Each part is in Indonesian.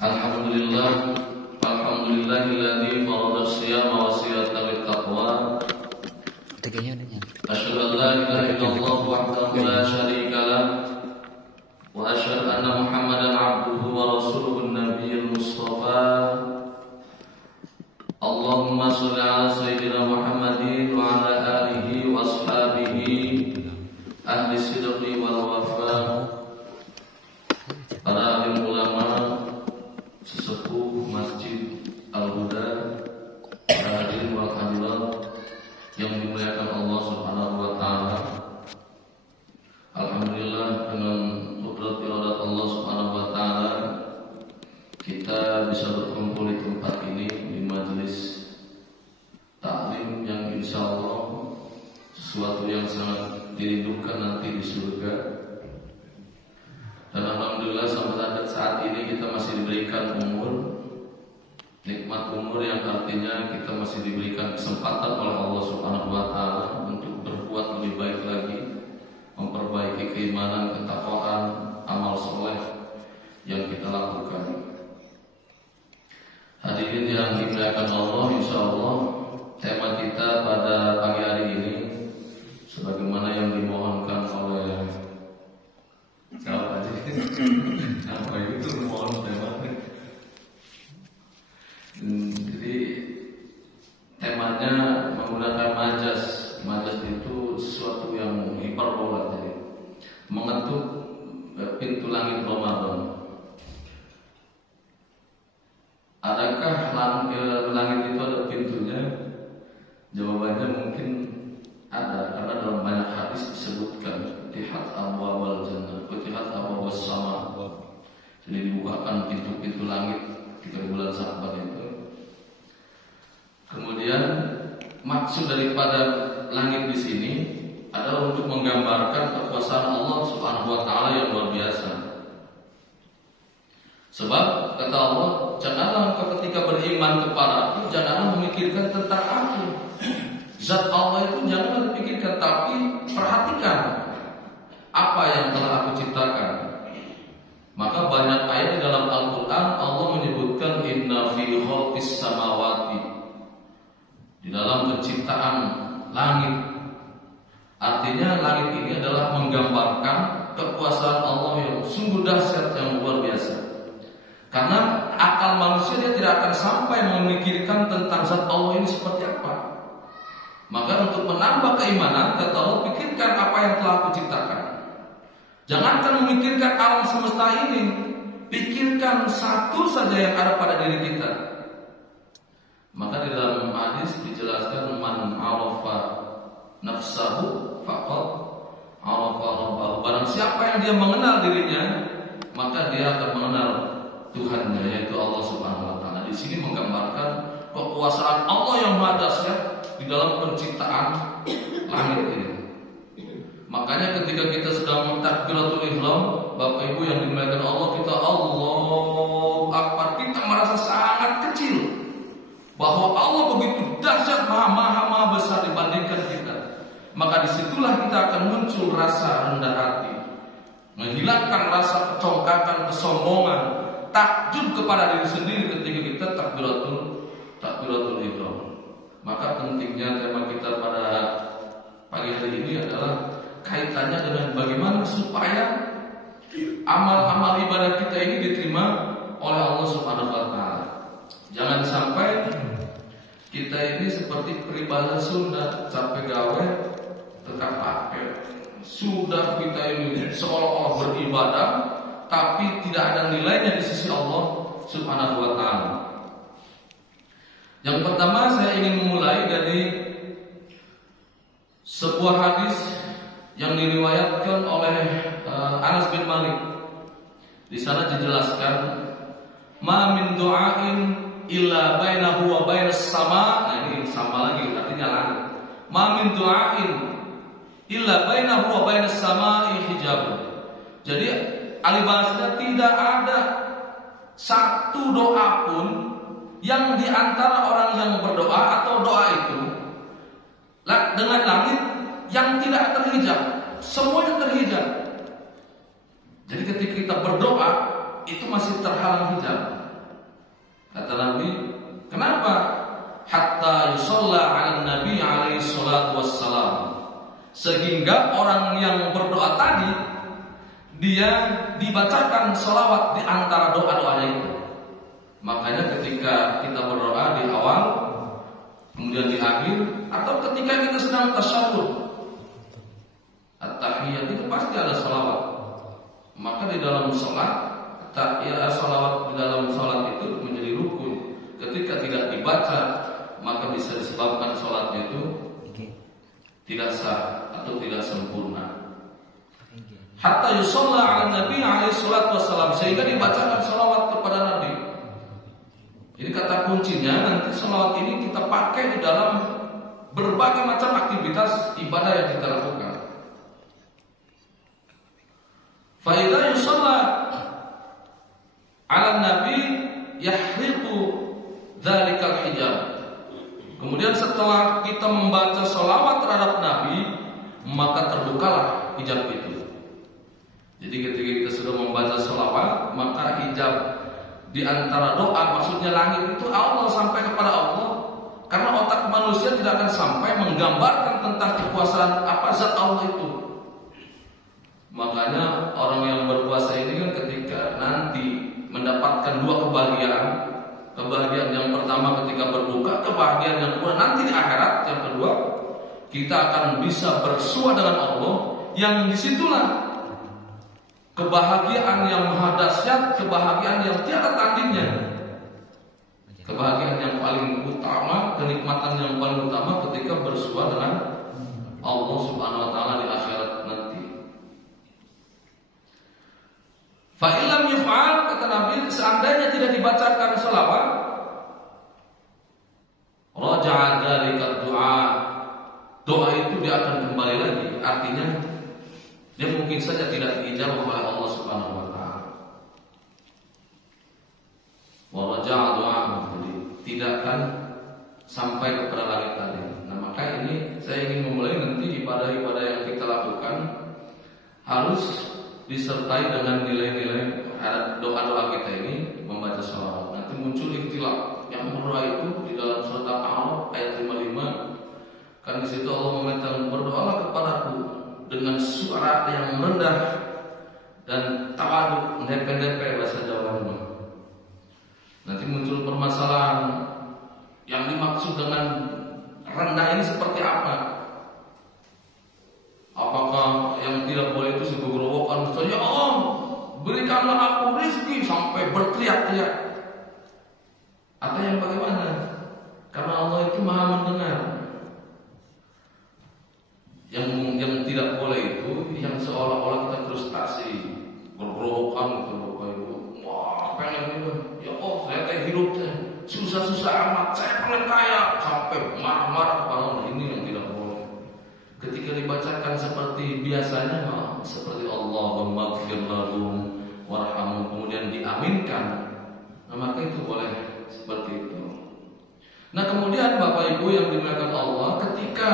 Alhamdulillah, alhamdulillahilladzi farada siyama wasiyatan littaqwa. Asyhadu an la ilaha illallah wahdahu la syarika lah wa asyhadu anna Muhammadan abduhu wa rasuluhun nabiyyul mustafa. Allahumma shalli ala sayyidina Muhammadin wa ala alihi wa ashabihi ahli sidqi wal wafa. Para alim ulama, sesepuh Masjid Al-Huda, hadirin wal hadirat yang dimuliakan Allah Subhanahu wa taala. Alhamdulillah, dengan qudrat iradat Allah Subhanahu wa taala kita bisa berkumpul di tempat ini, di majelis taklim yang insyaallah sesuatu yang sangat dirindukan nanti di surga. Dan alhamdulillah sampai saat ini kita masih diberikan umur, nikmat umur yang artinya kita masih diberikan kesempatan oleh Allah Subhanahu wa taala untuk berbuat lebih baik lagi, memperbaiki keimanan, ketakwaan, amal soleh yang kita lakukan. Hadirin yang dimuliakan Allah, insyaallah tema kita pada pagi hari ini sebagaimana yang dimohonkan oleh siapa aja? Apa itu mohon temanya? Jadi temanya menggunakan majas. Majas itu sesuatu yang hiperbola, jadi mengetuk pintu langit Ramadan. Adakah langit itu ada pintunya? Jawabannya mungkin ada, karena dalam banyak hadis disebutkan futihat abwaabul jannah, futihat abwaabus sama. Jadi dibukakan pintu-pintu langit ketika bulan Sya'ban itu. Kemudian maksud daripada langit di sini adalah untuk menggambarkan kekuasaan Allah Subhanahu wa taala yang luar biasa. Sebab kata Allah, janganlah engkau ketika beriman kepada aku, janganlah memikirkan tentang aku. Zat Allah itu janganlah dipikirkan, tapi perhatikan apa yang telah aku ciptakan. Maka banyak ayat di dalam Al-Quran Allah menyebutkan inna fi khalqis samawati, di dalam penciptaan langit. Artinya langit ini adalah menggambarkan kekuasaan Allah yang sungguh dahsyat, yang luar biasa. Karena akal manusia dia tidak akan sampai memikirkan tentang zat Allah ini seperti apa. Maka untuk menambah keimanan, kata Allah, pikirkan apa yang telah aku ciptakan. Jangankan memikirkan alam semesta ini, pikirkan satu saja yang ada pada diri kita. Maka di dalam hadis dijelaskan man arafa nafsahu faqad arafa rabbahu. Barang siapa yang dia mengenal dirinya, maka dia akan mengenal Tuhannya, yaitu Allah Subhanahu wa taala. Di sini menggambarkan kekuasaan Allah yang maha dahsyat di dalam penciptaan langit ini. Makanya ketika kita sedang takbiratul ihram, Bapak Ibu yang dimuliakan Allah, kita Allahu Akbar, kita merasa sangat kecil, bahwa Allah begitu dahsyat, maha besar dibandingkan kita. Maka disitulah kita akan muncul rasa rendah hati, menghilangkan rasa kecongkakan, kesombongan, takjub kepada diri sendiri ketika kita takbiratul ihram. Maka pentingnya tema kita pada pagi hari ini adalah kaitannya dengan bagaimana supaya amal-amal ibadah kita ini diterima oleh Allah Subhanahu wa taala. Jangan sampai kita ini seperti peribahasa Sunda, capek gawe tetap pakai. Sudah kita ini seolah-olah beribadah, tapi tidak ada nilainya di sisi Allah Subhanahu wa taala. Yang pertama saya ingin memulai dari sebuah hadis yang diriwayatkan oleh Anas bin Malik. Di sana dijelaskan, ma min du'ain illa bainahu wa bainas sama. Nah ini sama lagi, artinya langit. Ma min du'ain illa bainahu wa bainas sama'i hijab. Jadi alibasnya tidak ada satu doa pun yang diantara orang yang berdoa atau doa itu dengan langit yang tidak terhijab, semuanya terhijab. Jadi ketika kita berdoa itu masih terhalang hijab. Kata Nabi, kenapa? Hatta yusalla 'ala Nabi alaihi salatu wassalam. Sehingga orang yang berdoa tadi dia dibacakan selawat di antara doa-doanya itu. Makanya ketika kita berdoa di awal, kemudian di akhir, atau ketika kita sedang tasyahud, at-tahiyat itu pasti ada selawat. Maka di dalam salat, selawat di dalam salat itu menjadi rukun. Ketika tidak dibaca, maka bisa disebabkan salatnya itu tidak sah atau tidak sempurna. Hatta yusalla 'ala Nabi alaihi salatu wassalam, sehingga dibacakan selawat kepada Nabi. Ini kata kuncinya, nanti selawat ini kita pakai di dalam berbagai macam aktivitas ibadah yang kita lakukan. Fa idza yusalla 'ala Nabi yahriqu dzalikal hijab. Kemudian setelah kita membaca selawat terhadap Nabi, maka terbukalah hijab itu. Jadi ketika kita sudah membaca selawat, maka hijab di antara doa, maksudnya langit itu Allah sampai kepada Allah. Karena otak manusia tidak akan sampai menggambarkan tentang kekuasaan apa zat Allah itu. Makanya orang yang berpuasa ini kan ketika nanti mendapatkan dua kebahagiaan. Kebahagiaan yang pertama ketika berbuka, kebahagiaan yang kedua nanti di akhirat. Yang kedua, kita akan bisa bersua dengan Allah, yang disitulah kebahagiaan yang maha dahsyat, kebahagiaan yang tiada tandingnya, kebahagiaan yang paling utama, kenikmatan yang paling utama ketika bersua dengan Allah Subhanahu wa taala di akhirat nanti. Fa illam yuf'al, kata Nabi, seandainya tidak dibacakan selawat, raja'a dzalika du'a, doa itu dia akan kembali lagi. Artinya dia mungkin saja tidak diijabah oleh Allah Subhanahu wa taala. Wa raja'a du'a, jadi tidak akan sampai kepada langit tadi. Nah, maka ini saya ingin memulai nanti ibadah-ibadah yang kita lakukan harus disertai dengan nilai-nilai doa-doa kita ini, membaca sholawat. Nanti muncul ikhtilaf. Yang berdoa itu di dalam surat Al-A'raf ayat 55, kan di situ Allah meminta, berdoalah kepadaku dengan suara yang rendah dan tawaduk, nepe-nepe bahasa Jawanya. Nanti muncul permasalahan yang dimaksud dengan rendah ini seperti apa? Apakah yang tidak boleh itu sebuah gerobokan saja, Allah berikanlah aku rezeki sampai berteriak-teriak, atau yang bagaimana? Karena Allah itu maha mendengar. Yang tidak boleh itu yang seolah-olah kita frustasi, bergerobokan gitu, wah pengen itu, ya Allah saya teh hidup susah-susah amat, saya pengen kaya, sampai marah-marah kepada Allah. Ini yang tidak boleh. Ketika dibacakan seperti biasanya, seperti Allahumma ighfir lahum warhamhum, kemudian diaminkan, nah, maka itu boleh seperti itu. Nah, kemudian Bapak Ibu yang dimuliakan Allah, ketika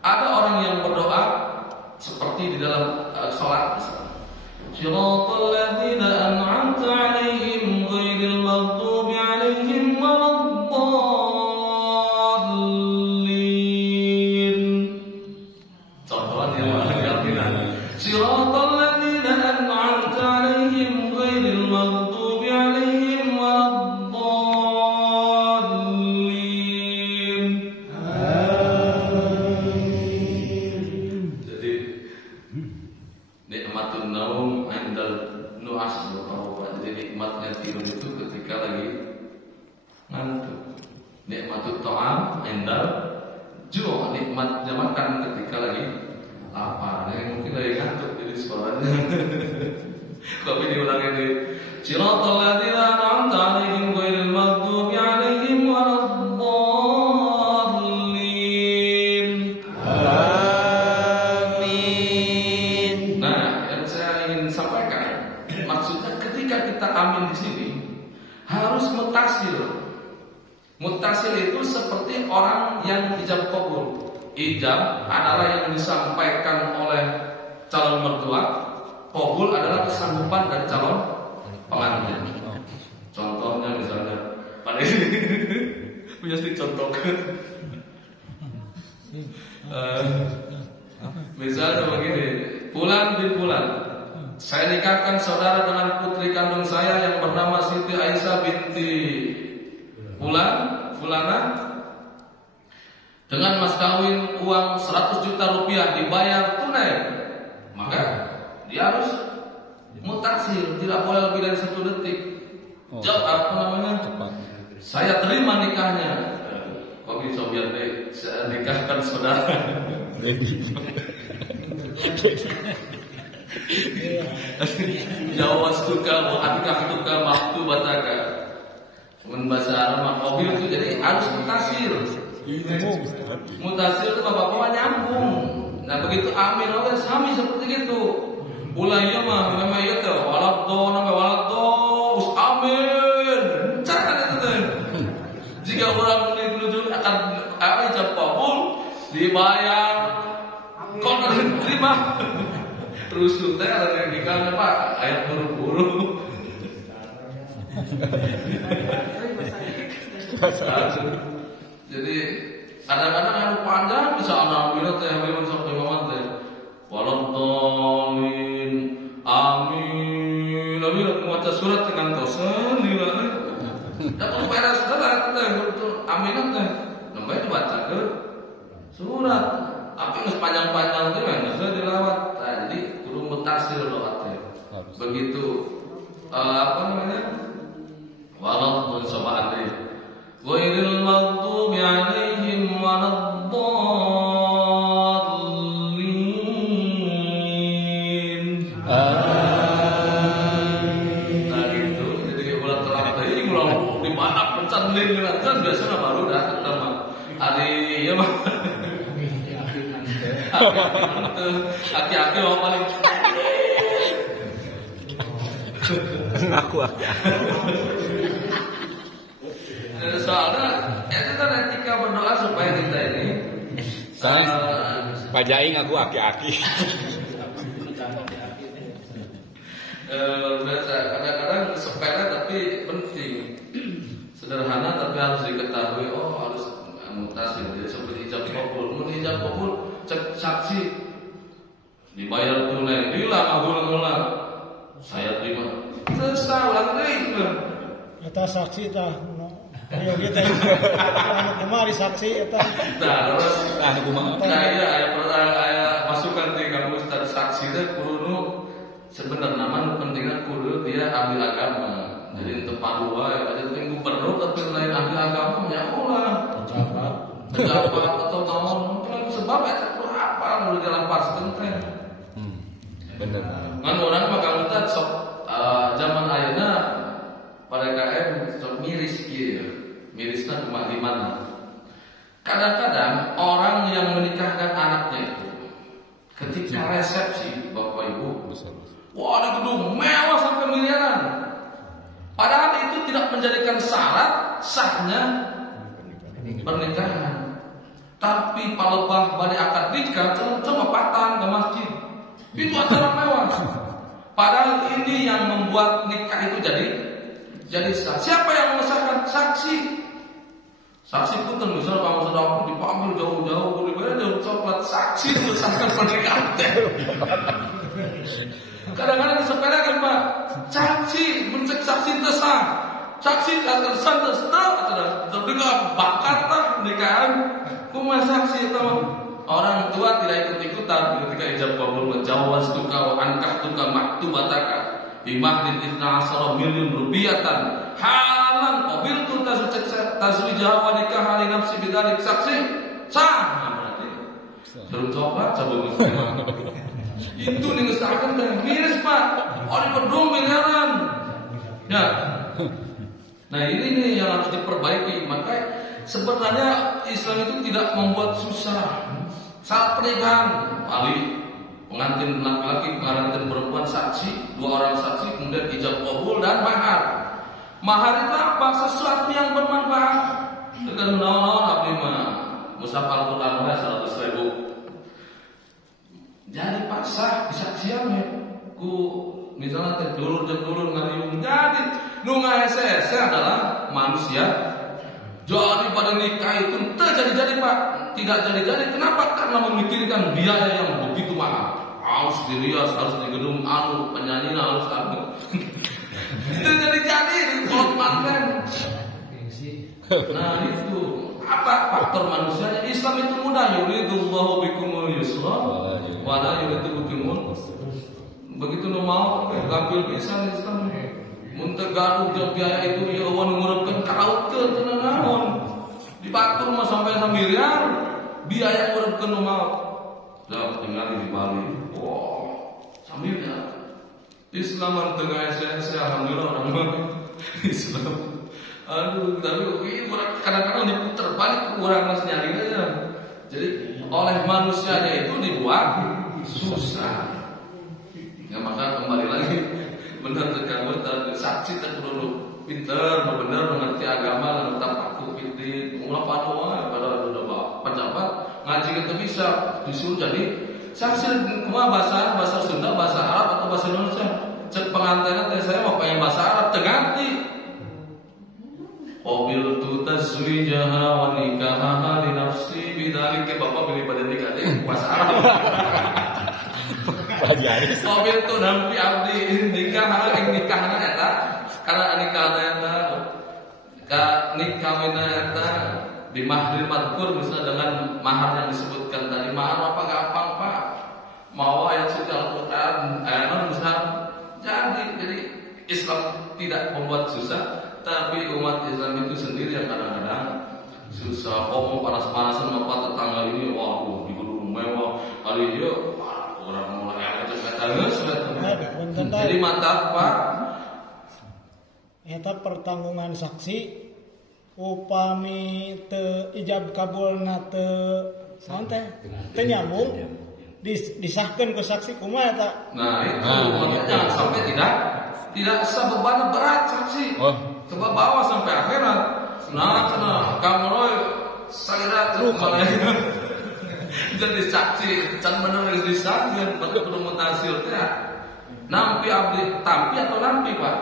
ada orang yang berdoa seperti di dalam salat, Shiratal ladzina an'amta 'alaihim ghairil maghdubi 'alaihim waladdallin. Contohnya Shiratal ladzina an'amta 'alaihim ghairil maghdubi 'alaihim waladdallin. Jadi nikmatun naum 'indal nu'as, jadi nikmatnya tidur itu ketika lagi ngantuk. Nikmatut ta'am 'indal ju', nikmatnya makan ketika lagi lapar. Mungkin lagi ngantuk jadi suaranya. Tapi diulang ini, Shiratal ladzina an'amta 'alaihim ghairil maghdubi 'alaihim waladdallin. Amin. Nah, yang saya ingin sampaikan, maksudnya ketika kita amin di sini harus mutasil. Mutasil itu seperti orang yang ijab qabul. Ijab adalah yang disampaikan oleh calon mertua, qabul adalah kesanggupan dari calon pengantin. Contohnya misalnya, punya dicontohkan. Misalnya begini, Fulan bin Fulan, saya nikahkan saudara dengan putri kandung saya yang bernama Siti Aisyah binti Fulana dengan mas kawin uang 100 juta rupiah dibayar tunai, maka dia harus mutakhir, tidak boleh lebih dari 1 detik. Saya terima nikahnya. Kok bisa biar deh saya nikahkan saudara. Jawastuka wa ankahtuka maktubataka. Bahasa Arab mobil itu jadi harus mutasir. Mutasir itu bapak-bapak nyambung. Nah begitu amin oleh sami seperti itu. Ulainya mah memang iya tuh waladdo us amin. Jangan itu tuh. Jika orang menuju akan ijab kabul dibayar kok terima terus teh ada yang dikatakan Pak ayat buru-buru. Jadi kadang-kadang anu panjang bisa anak bila teh memang sampai mamat teh waladhdallin amin lalu membaca surat dengan tosan nilai dapat beres saudara teh amin teh namanya dibaca ke surat tapi nggak panjang-panjang teh nggak bisa dilawat. Nah, jadi kudu mutasil doa teh begitu apa namanya waladhdallin sabaan teh ghairil maghdubi 'alaihim waladdallin. Nah itu jadi ulah terang tadi ulah di mana pencandin kan biasanya baru datang sama hari ya mah aki-aki mau paling ngaku soalnya itu kan etika berdoa supaya kita ini Pak Jai ngaku aki-aki. Kadang-kadang sepele tapi penting, sederhana tapi harus diketahui. Oh harus mutasi jadi seperti ijab kabul. Mun ijab kabul cek saksi dibayar tunai, dilang ulang saya terima. Terus ulang deui. Eta saksi tah ayo kita kemari saksi eta. Nah, aya masukan ti kamu Ustaz saksi teh kudu sebenarnya mah pentingna kudu dia ahli agama. Jadi untuk padua ya aja teh gubernur tapi lain ahli agama ya ulah. Pejabat atau naon sebab eta kudu apa nu dilapaskeun teh. Bener. Ngan urang mah kalau teh sok zaman ayeuna pada KM sok miris kieu. Mirisnya cuma di mana? Kadang-kadang orang yang menikahkan anaknya itu ketika resepsi Bapak Ibu, wah ada gedung mewah sampai miliaran. Padahal itu tidak menjadikan syarat sahnya pernikahan. Tapi palebah bade akad nikah coba patang ke masjid. Itu acara mewah. Padahal ini yang membuat nikah itu jadi sah. Siapa yang mengesahkan? Saksi. Saksi pun misalnya kamu sedang dipanggil jauh-jauh, dibayar jauh coklat. Saksi mengesahkan pernikahan. Kadang-kadang sepelekan Pak. Saksi mencek saksi tesah. Saksi tersan terdengar bakar tak pernikahan. Kuma saksi itu orang tua tidak ikut-ikutan ketika ijab kabul jawastuka wa ankahtuka maktubataka bimahrin 12 miliar rupiatan halan qabiltu tazwijah wa nikah ali nafsi bidzalik saksi sah berarti terus coklat coba itu nih ngestakan teh miris Pak orang berdua miliaran ya. Nah ini nih yang harus diperbaiki. Maka sebenarnya Islam itu tidak membuat susah saat pernikahan. Ali pengantin laki-laki, pengantin perempuan saksi, 2 orang saksi, kemudian ijab kabul dan mahar. Mahar itu apa? Sesuatu yang bermanfaat. Dengan naon-naon abdi mah mushaf Al-Qur'an 100.000. Jadi paksa disaksian ya. Ku misalnya teh dulur jeung dulur ngariung jadi Nu ngahese adalah manusia. Jadi pada nikah itu terjadi-jadi Pak, tidak jadi-jadi. Kenapa? Karena memikirkan biaya yang begitu mahal. Harus dirias, harus di gedung anu, penyanyi harus anu. Terjadi-jadi di kolot manten. Nah itu apa faktor manusianya? Islam itu mudah. Yuridullahu bikumul yusra wa la yuridu bikumul usra. Begitu nu mau gampil pisan Islam. Mun teu gaduh jeung biaya itu ieu eueuh ngureukeun kalautkeun teu naon. Dibatur mah sampai 1 miliar biaya ngureukeun nu mau. Da tinggal di Bali. Wow, 1 miliar. Islam teu ngahese alhamdulillah orang Islam. Aduh, tapi kadang-kadang diputer balik ke orang mas nyarinya. Jadi oleh manusianya itu dibuat susah. Ya maka kembali lagi benar terkabut saksi terkudu pinter, benar mengerti agama dan tetap aku pilih mengapa doa pada pejabat ngaji itu bisa disuruh jadi saksi cuma bahasa Sunda, bahasa Arab atau bahasa Indonesia. Cek pengantinnya saya mau pengen bahasa Arab terganti. Qabil tu tazwijaha wa nikahaha li nafsi bidzalika bapak pilih pada nikah bahasa Arab. Qabil tu nampi abdi nikah ing nikahna eta karena nikahna eta nikahna eta di mahril madkur misalnya dengan mahar yang disebutkan tadi. Mahar apa gampang Pak? Mau ayat suci Al-Qur'an ayat misal jadi Islam tidak membuat susah. Tapi umat Islam itu sendiri yang kadang-kadang susah. Ngomong panas-panasan apa tetangga ini, wah di gedung mewah kali dia orang mulai jadi mata Pak. Eta pertanggungan saksi upami teu ijab kabulna teu naon teh teu nyambung disahkeun ku saksi kumaha eta. Nah itu makanya sampai tidak sebeban berat saksi. Ke bawah sampai akhirat. Nah, kamu roy salira malah jadi saksi, can bener disaksian betul kudu mutasil teh. Nampi abdi, tampi atau nampi, Pak?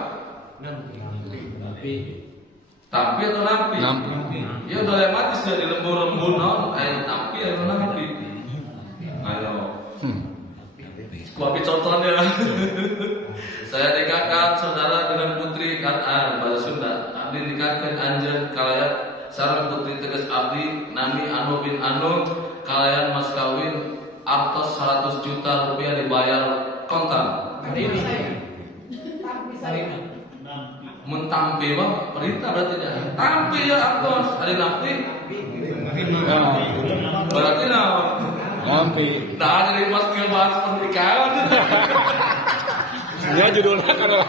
Tampi atau nampi? Ya udah lematis dari lembur-lembur naon, tampi atau nampi? Ayo. Kuapi contohnya. Saya nikahkan saudara dengan putri Kan'an bahasa Sunda. Abdi nikahkan anjeun kalayan sareng putri tegas abdi nami Anu bin Anu kalayan mas kawin artos 100 juta rupiah dibayar kontan. Mun tampi mah perintah berarti nya. Tampi ya artos, ari nampi. Berarti naon? Nampi. Nah, jadi mas ngebahas pernikahan. Ya judulnya karena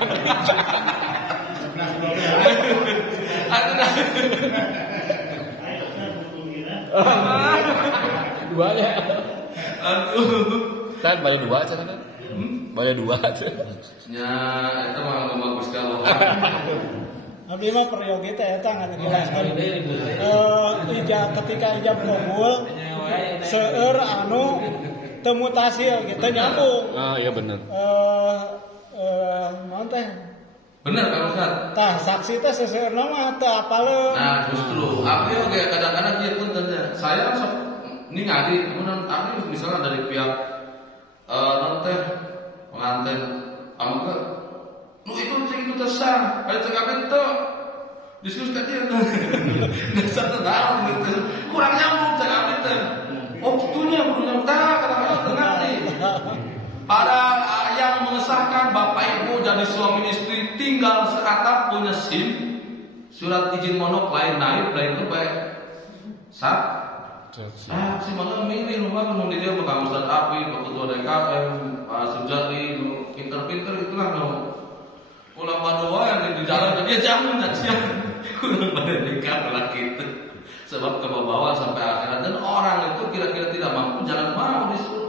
duanya. Kan banyak dua aja kan? Banyak dua aja. Ya, itu mah bagus kalau. Abdi mah peryogi teh eta ngan dijelaskeun. Ketika ijab kabul seueur anu teu mutasil gitu nyambung. Oh iya benar. Naon teh? Bener kan Ustaz? Tah saksi teh seseurna mah teu apaleun. Nah, justru abdi oge kadang-kadang kieu punten saya kan ningali kemudian abdi misalnya dari pihak non teh pengantin amangka nu itu cek itu tesah, aya cek abdi teu diskusi ka dieu. Dasar teh naon gitu. Kurang nyambung cek abdi teh. Oh, gitunya kudu tah kadang-kadang teu ngerti. Para yang mengesahkan bapak ibu jadi suami istri tinggal seatap punya SIM, surat izin monok lain naik lain itu baik. Si mana milih rumah kan di dia Pak Ustaz Api, Pak Ketua DKM, Pak Sujati, pinter-pinter itulah no. Ulama doa yang di jalan dia jangan siap. Kurang pada nikah laki itu. Sebab ke bawah sampai akhirat dan orang itu kira-kira tidak mampu jangan mau disuruh.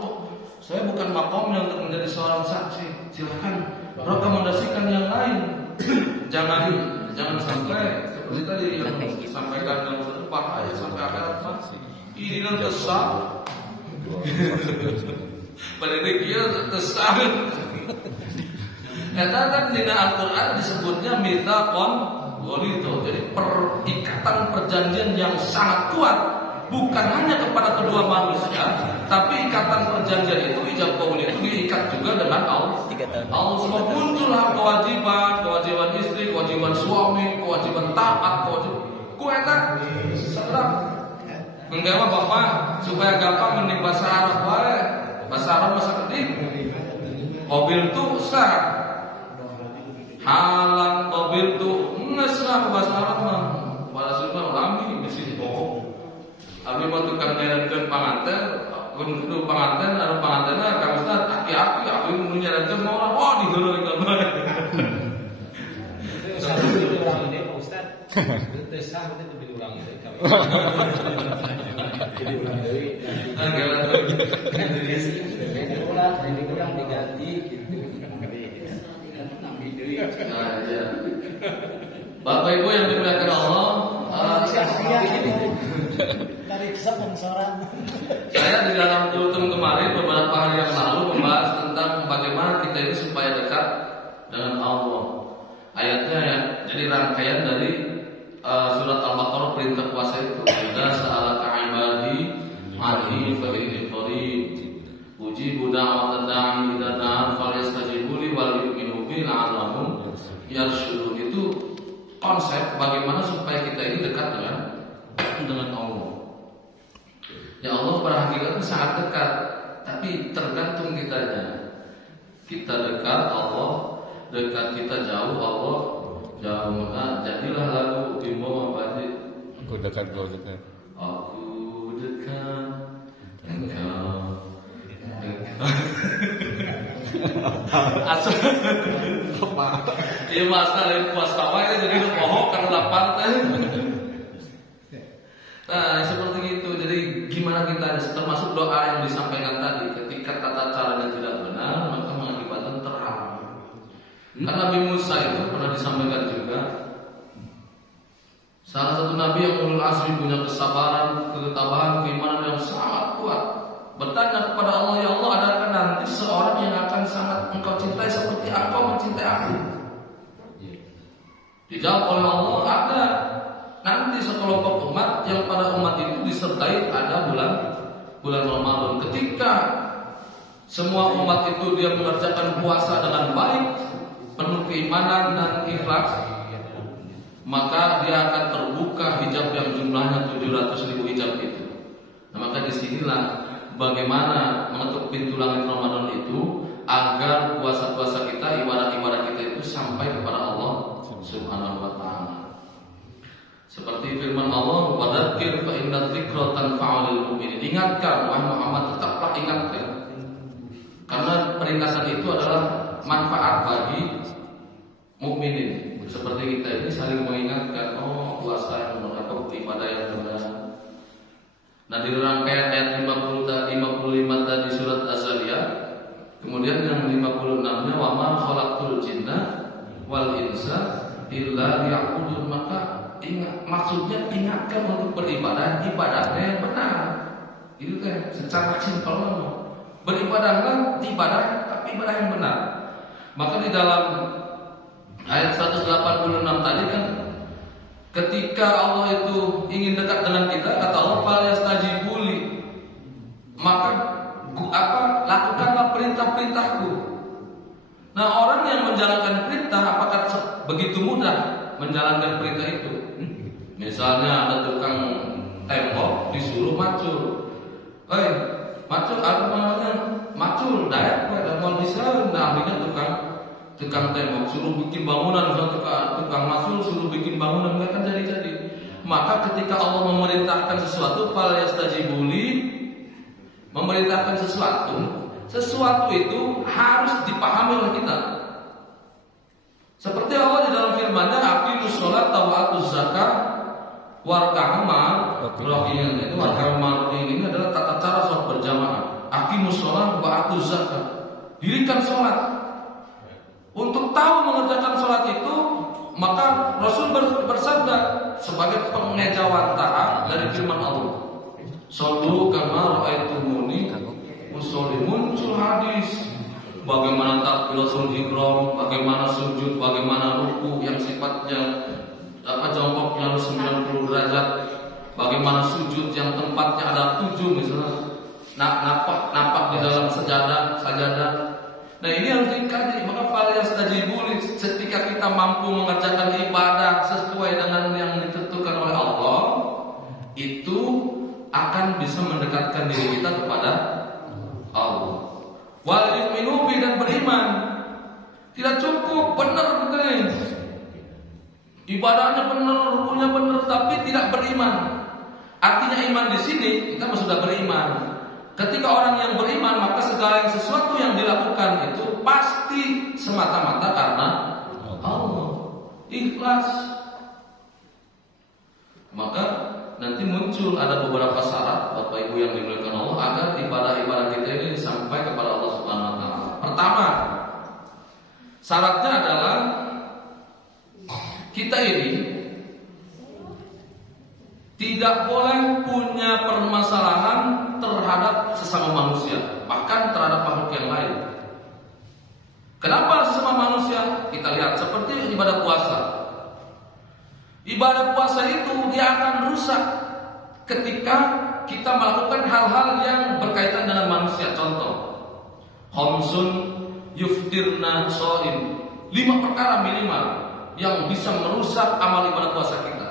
Saya bukan makomnya untuk menjadi seorang saksi. Silakan rekomendasikan yang lain. Jangan sampai seperti tadi yang disampaikan yang bahaya sampai akhirat masih. Ini nanti kesal. Pada dia kesal. Eta kan dina Al-Qur'an disebutnya mitsaqon ghalidho. Jadi perikatan perjanjian yang sangat kuat, bukan hanya kepada kedua manusia, tapi ikatan perjanjian itu ijab qabul itu diikat juga dengan Allah. Allah semua muncullah kewajiban istri, kewajiban suami, kewajiban taat, kewajiban kueta sedap. Enggawa bapak supaya gampang mending bahasa Arab bae. Bahasa Arab masa kedik. Qabil tu sah. Halan qabil tu ngesah bahasa Arab mah. Bahasa Sunda lami di sini bohong. Abi mah tukang nyarankeun panganten, kudu panganten anu pangantenna ka Ustaz aki-aki abi nu nyarankeun mah oh diheureuy ka mah. Urang ini Pak Ustaz. Teu sah teh teu urang ieu kami. Jadi urang deui nanti urang diganti gitu. Nah, ya. Bapak Ibu yang dimuliakan Allah, dari kesempatan seorang. saya di dalam kultum kemarin beberapa hari yang lalu membahas tentang bagaimana kita ini supaya dekat dengan Allah. Ayatnya ya, jadi rangkaian dari surat Al-Baqarah perintah puasa itu. Idza sa'alaka 'ibadi 'anni fa inni qarib. Ujibu da'watad da'i idza da'an falyastajibu li wal yu'minu bi la'allahum yarshudun. Itu konsep bagaimana supaya kita ini dekat dengan Allah. Ya Allah berhakikat sangat dekat, tapi tergantung kitanya. Kita dekat Allah, dekat kita jauh Allah jauh. Maka jadilah lagu Bimo apa aja? Aku dekat, kau dekat. Aku dekat, engkau dekat. Asal iya mas kali puas kawai jadi lu pohon kan lapar teh. Nah seperti itu. Jadi gimana kita termasuk doa yang disampaikan tadi, ketika tata caranya tidak benar maka mengakibatkan terhalang. Karena Nabi Musa itu pernah disampaikan juga, salah satu nabi yang ulul azmi punya kesabaran, ketabahan, keimanan yang sangat kuat, bertanya kepada Allah, ya Allah, adakah nanti seorang yang akan sangat engkau cintai seperti engkau mencintai aku? Dijawab oleh Allah, ada nanti sekelompok umat yang pada umat itu disertai ada bulan Ramadan. Ketika semua umat itu dia mengerjakan puasa dengan baik, penuh keimanan dan ikhlas, maka dia akan terbuka hijab yang jumlahnya 700.000 hijab itu. Nah, maka disinilah bagaimana mengetuk pintu langit Ramadan itu agar puasa-puasa kita, ibadah-ibadah kita itu sampai kepada Allah Subhanahu wa ta'ala. Seperti firman Allah, "Wadzakir fa inna dzikra tanfa'ul mu'minin." Ingatkan wahai Muhammad, tetaplah ingatkan. Karena peringatan itu adalah manfaat bagi mukminin. Seperti kita ini saling mengingatkan, oh puasa yang benar, ibadah yang benar. Nah di rangkaian ayat 55 tadi surat Az-Zariyat, kemudian yang 56-nya wa ma khalaqtul jinna wal insa illa liya'budun. Maka maksudnya ingatkan untuk beribadah, ibadahnya yang benar. Itu kan secara simpel beribadahlah ibadah yang benar. Maka di dalam ayat 186 tadi kan, ketika Allah itu ingin dekat dengan kita, kata Allah, "Falyastajibu li." Maka lakukanlah perintah-perintahku. Nah, orang yang menjalankan perintah apakah begitu mudah menjalankan perintah itu? Misalnya ada tukang tembok disuruh macul. Macul apa namanya? Macul dayak dan mau bisa ahlinya tukang tembok suruh bikin bangunan, tukang macul suruh bikin bangunan, enggak akan jadi. Maka ketika Allah memerintahkan sesuatu, fal yastajibuli, memerintahkan sesuatu itu harus dipahami oleh kita. Seperti Allah di dalam firman-Nya, aqimus sholata wa atuz zakat warka'u ma'ar raki'in. Itu warka'u ma'ar raki'in ini adalah tata cara sholat berjamaah. Aqimus sholat wa atuz zakat. Dirikan sholat. Untuk tahu mengerjakan sholat itu, maka Rasul bersabda sebagai pengejawantara dari firman Allah. Shollu kama ra'aitumuni usolli. Muncul hadis bagaimana takbiratul ihram, bagaimana sujud, bagaimana ruku yang sifatnya jongkoknya harus 90 derajat, bagaimana sujud yang tempatnya ada 7 misalnya, napak di dalam sajadah. Nah ini harus dikaji. Maka falyastajibuli, ketika kita mampu mengerjakan ibadah sesuai dengan yang ditentukan oleh Allah, itu akan bisa mendekatkan diri kita kepada Allah. Wal yu'minu bi, dan beriman. Tidak cukup benar betul. Ibadahnya benar, rukunya benar, tapi tidak beriman. Artinya iman di sini kita sudah beriman. Ketika orang yang beriman, maka segala sesuatu yang dilakukan itu pasti semata-mata karena Allah. Ikhlas. Maka nanti muncul ada beberapa syarat Bapak Ibu yang dimuliakan Allah agar ibadah-ibadah kita ini sampai kepada Allah Subhanahu wa taala. Pertama, syaratnya adalah kita ini tidak boleh punya permasalahan terhadap sesama manusia, bahkan terhadap makhluk yang lain. Kenapa sesama manusia? Kita lihat seperti ibadah puasa. Ibadah puasa itu dia akan rusak ketika kita melakukan hal-hal yang berkaitan dengan manusia. Contoh, khamsun yuftirna shaim, 5 perkara minimal yang bisa merusak amal ibadah puasa kita.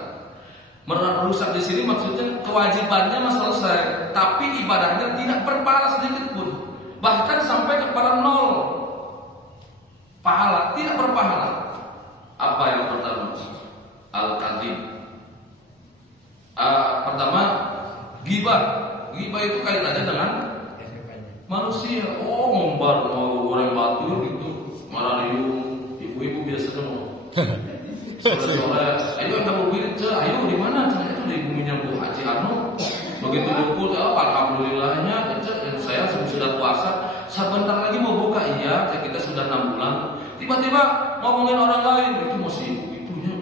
Merusak di sini maksudnya kewajibannya selesai, tapi ibadahnya tidak berpahala sedikit pun, bahkan sampai kepada 0 pahala, tidak berpahala. Apa yang pertama? Al-kadhib. Pertama, ghibah. Ghibah itu kaitannya dengan manusia. Ngombar goreng batu gitu, marah ibu-ibu biasa dong. Sore-sore, ayo kita mobil ayo di mana? Itu di buminya Bu Haji Anu. Begitu dukul, alhamdulillahnya, saya sudah puasa. Sebentar lagi mau buka, iya, kita sudah 6 bulan. Tiba-tiba ngomongin orang lain, itu masih ibu-ibunya,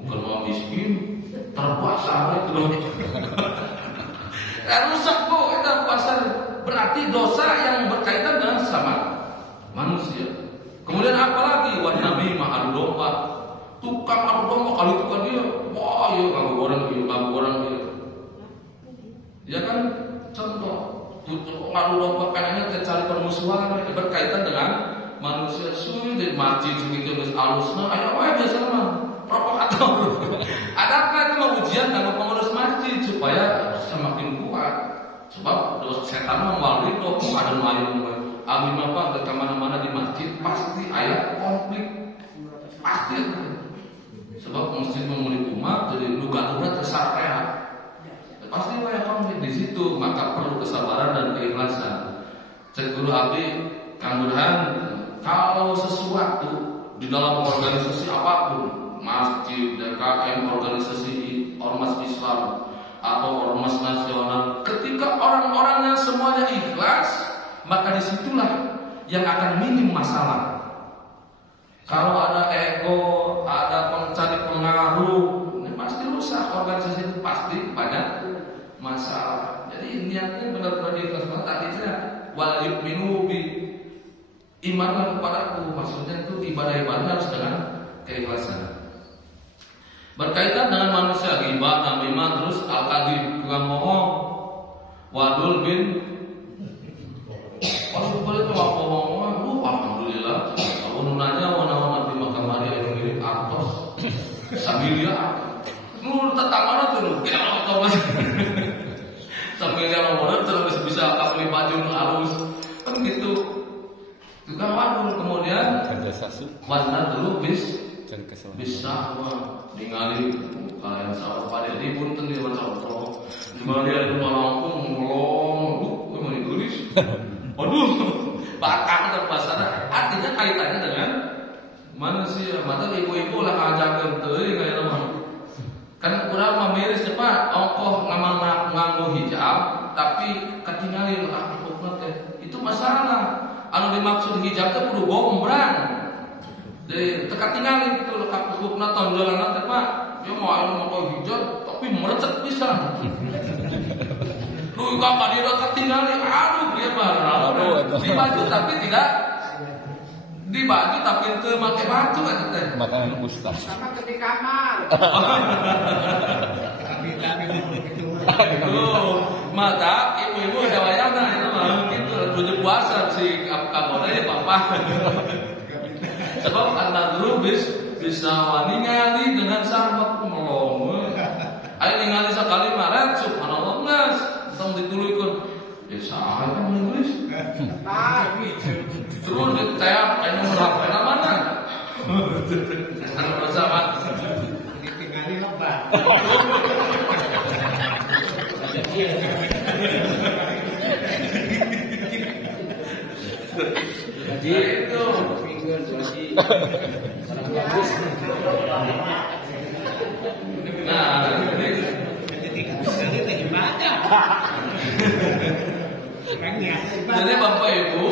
bukan mau miskin, terpuasa itu. Rusak kok kita puasa. Berarti dosa yang berkaitan dengan sesama manusia. Kemudian apalagi wanami adu domba. Tukang adu domba kalau tukang dia, wah ya ngaku orang dia. Ya kan contoh, adu domba kayaknya cari permusuhan berkaitan dengan manusia. Sulit di masjid segitu geus alusna, ayo wae biasa mah provokator. Adakah itu mau ujian dengan pengurus masjid supaya semakin kuat? Sebab dosa setan mah walid kok ada mayung. Amin apa ke mana-mana di masjid pasti aya konflik. Pasti. Sebab masjid memulih umat jadi duga-duga tersarek. Pasti aya konflik di situ, maka perlu kesabaran dan keikhlasan. Cek guru abdi Kang Burhan, kalau sesuatu di dalam organisasi apapun, masjid, DKM, organisasi ormas Islam atau ormas nasional, ketika orang-orangnya semuanya ikhlas, maka disitulah yang akan minim masalah. Kalau ada ego, ada pencari pengaruh, ini pasti rusak organisasi itu, pasti banyak masalah. Jadi niatnya benar-benar ikhlas. Tadinya wal yu'minu bi, imanlah kepadaku, maksudnya itu ibadah-ibadah harus dengan keikhlasan. Berkaitan dengan manusia, ghibah, namimah, terus al-kadhib, tukang bohong, wadul bin. Kalau seperti itu bohong, alhamdulillah. Kalau nanya wana-wana di Makamari yang mirip artos, samilia, tetangga tuh, atau masih samilia nomor terus bisa kasih baju halus, kan gitu. Tukang wadul, kemudian wana dulu bisa ningali kalian sama pada ribut tadi macam pro. Kemudian ada Lampung ngolong, mau ditulis. Aduh, bakal terpasar. Artinya kaitannya dengan manusia. Mata ibu-ibu lah ngajakeun teuing kayak nama. Kan urang mah miris cepat, ongkoh nganggo hijab, tapi ketinggalin akhlakna teh. Itu masalah. Anu dimaksud hijab teh kudu gombrang. Jadi teka tinggalin itu lekap hukumna tonjolan nanti Pak. Dia mau hijau tapi merecet bisa. Lu gak dia teka tinggalin. Aduh dia marah. Di baju tapi tidak Dibagi tapi teu make baju eta teh. Makanan ustaz. Sama ke di kamar. Maka ibu-ibu ada wayana itu mah gitu tujuh puasa si kamu teh papa. Sebab anak dulu bisa ningali dengan sahabat melong. Ayo ningali sekali maret subhanallah geus tong dituluykeun. Ya saha kan Inggris. Nah, Terus diteap anu HP na mana? Anu bersama ditinggali lebar. Jadi itu Minggu jadi nah jadi Bapak Ibu